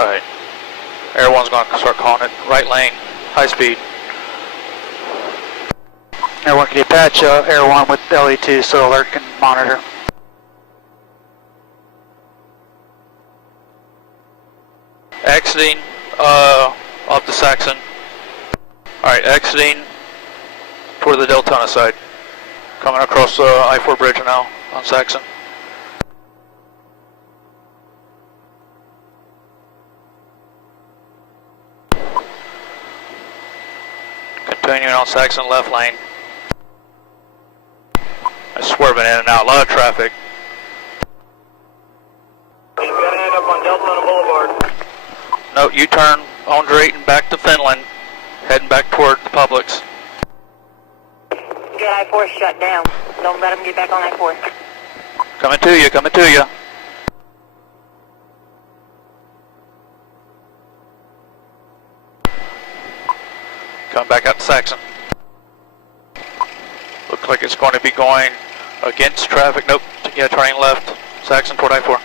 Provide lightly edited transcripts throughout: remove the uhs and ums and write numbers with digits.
Alright. Air 1's going to start calling it right lane, high speed. Air 1, can you patch Air 1 with LE2 so alert can monitor? Exiting off the Saxon. Alright, exiting toward the Deltona side. Coming across the I-4 bridge now on Saxon. Continuing on Saxon left lane. I'm swerving in and out, a lot of traffic. He's going to end up on Deltona Boulevard. No, U-turn on Drayton back to Finland, heading back toward the Publix. Get I-4 shut down. Don't let them get back on I-4. Coming to you, coming to you. Coming back out to Saxon. Looks like it's going to be going against traffic. Nope, yeah, turning left. Saxon toward I-4.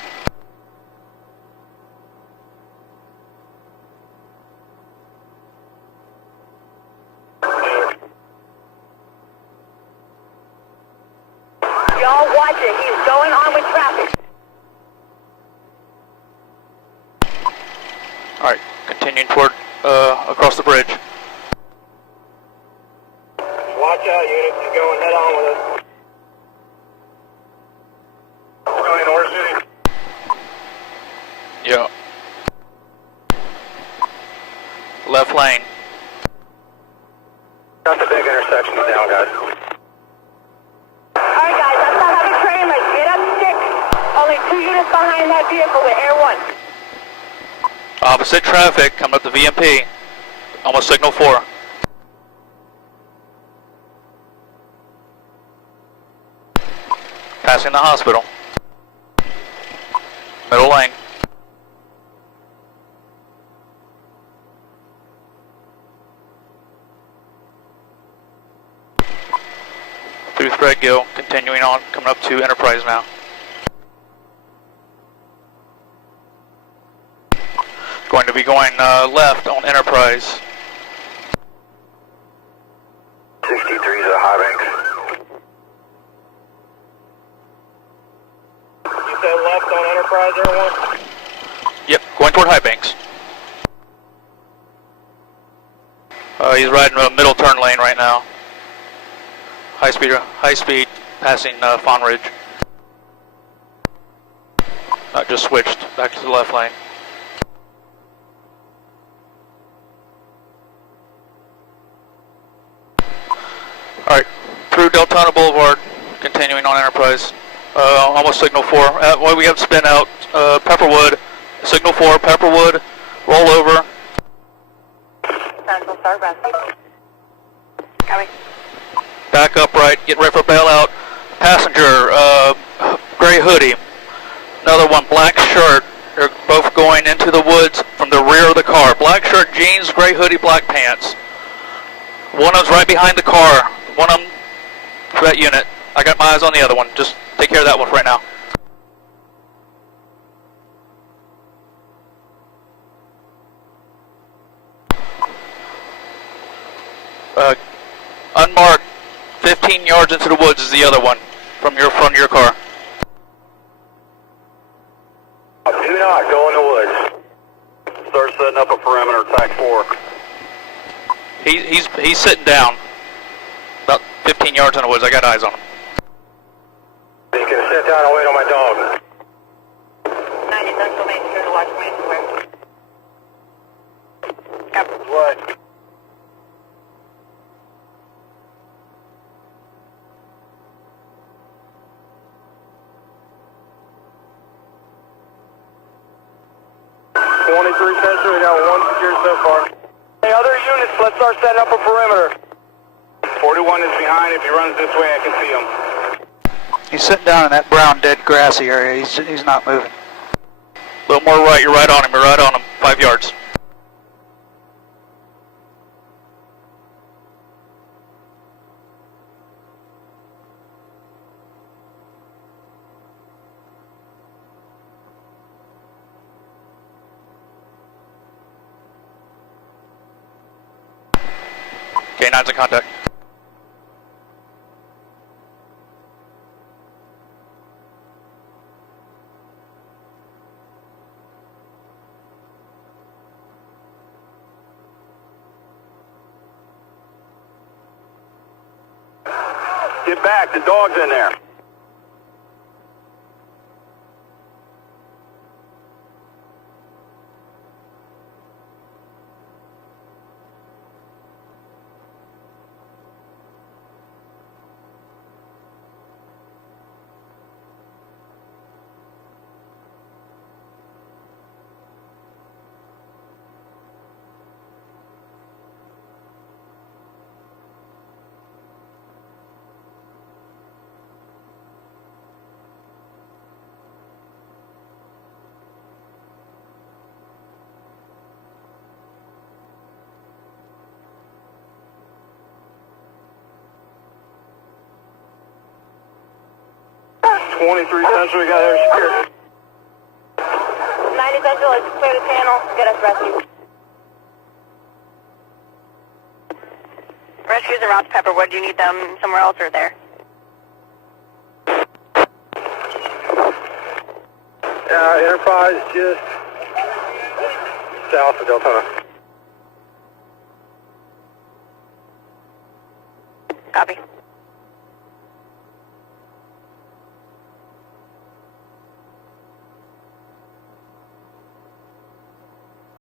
Y'all watch it. He's going on with traffic. Alright, continuing toward, across the bridge. Watch out, unit. He's going head on with us. We're going North City. Yeah. Left lane. Got the big intersection down, guys. Alright guys, I still have a trailer. Get up 6. Only 2 units behind that vehicle with Air 1. Opposite traffic, coming up the VMP. Almost signal 4. Passing the hospital. Middle lane. Through Threadgill, continuing on, coming up to Enterprise now. Going to be going left on Enterprise. 63 is a high bank. You said left on Enterprise, everyone? Yep, going toward High Banks. He's riding a middle turn lane right now. High speed, passing Fawn Ridge. Just switched back to the left lane. Alright, through Deltona Boulevard, continuing on Enterprise. Almost signal 4. Well, we have spin out, Pepperwood, signal 4, Pepperwood, roll over. Central Star Rescue. Coming. Back upright, get ready for bailout. Passenger, gray hoodie. Another one, black shirt. They're both going into the woods from the rear of the car. Black shirt, jeans, gray hoodie, black pants. One of them's right behind the car. One of them for that unit. I got my eyes on the other one. Just take care of that one for right now. Unmarked, 15 yards into the woods is the other one from your car. Do not go in the woods. Start setting up a perimeter, TAC 4. He's sitting down about 15 yards in the woods. I got eyes on him. You can sit down and wait on my dog. 90 Central Main, here to watch Main Square. Captain. What? We got one secured so far. Hey, other units, let's start setting up a perimeter. 41 is behind. If he runs this way, I can see him. He's sitting down in that brown dead grassy area. He's not moving. A little more right, you're right on him, 5 yards. K9's in contact. Get back, the dog's in there. Central, we got air secure. 90 Central, let's clear the channel, get us rescue. Rescues around Pepperwood, do you need them somewhere else or there? Enterprise just south of Deltona. Copy.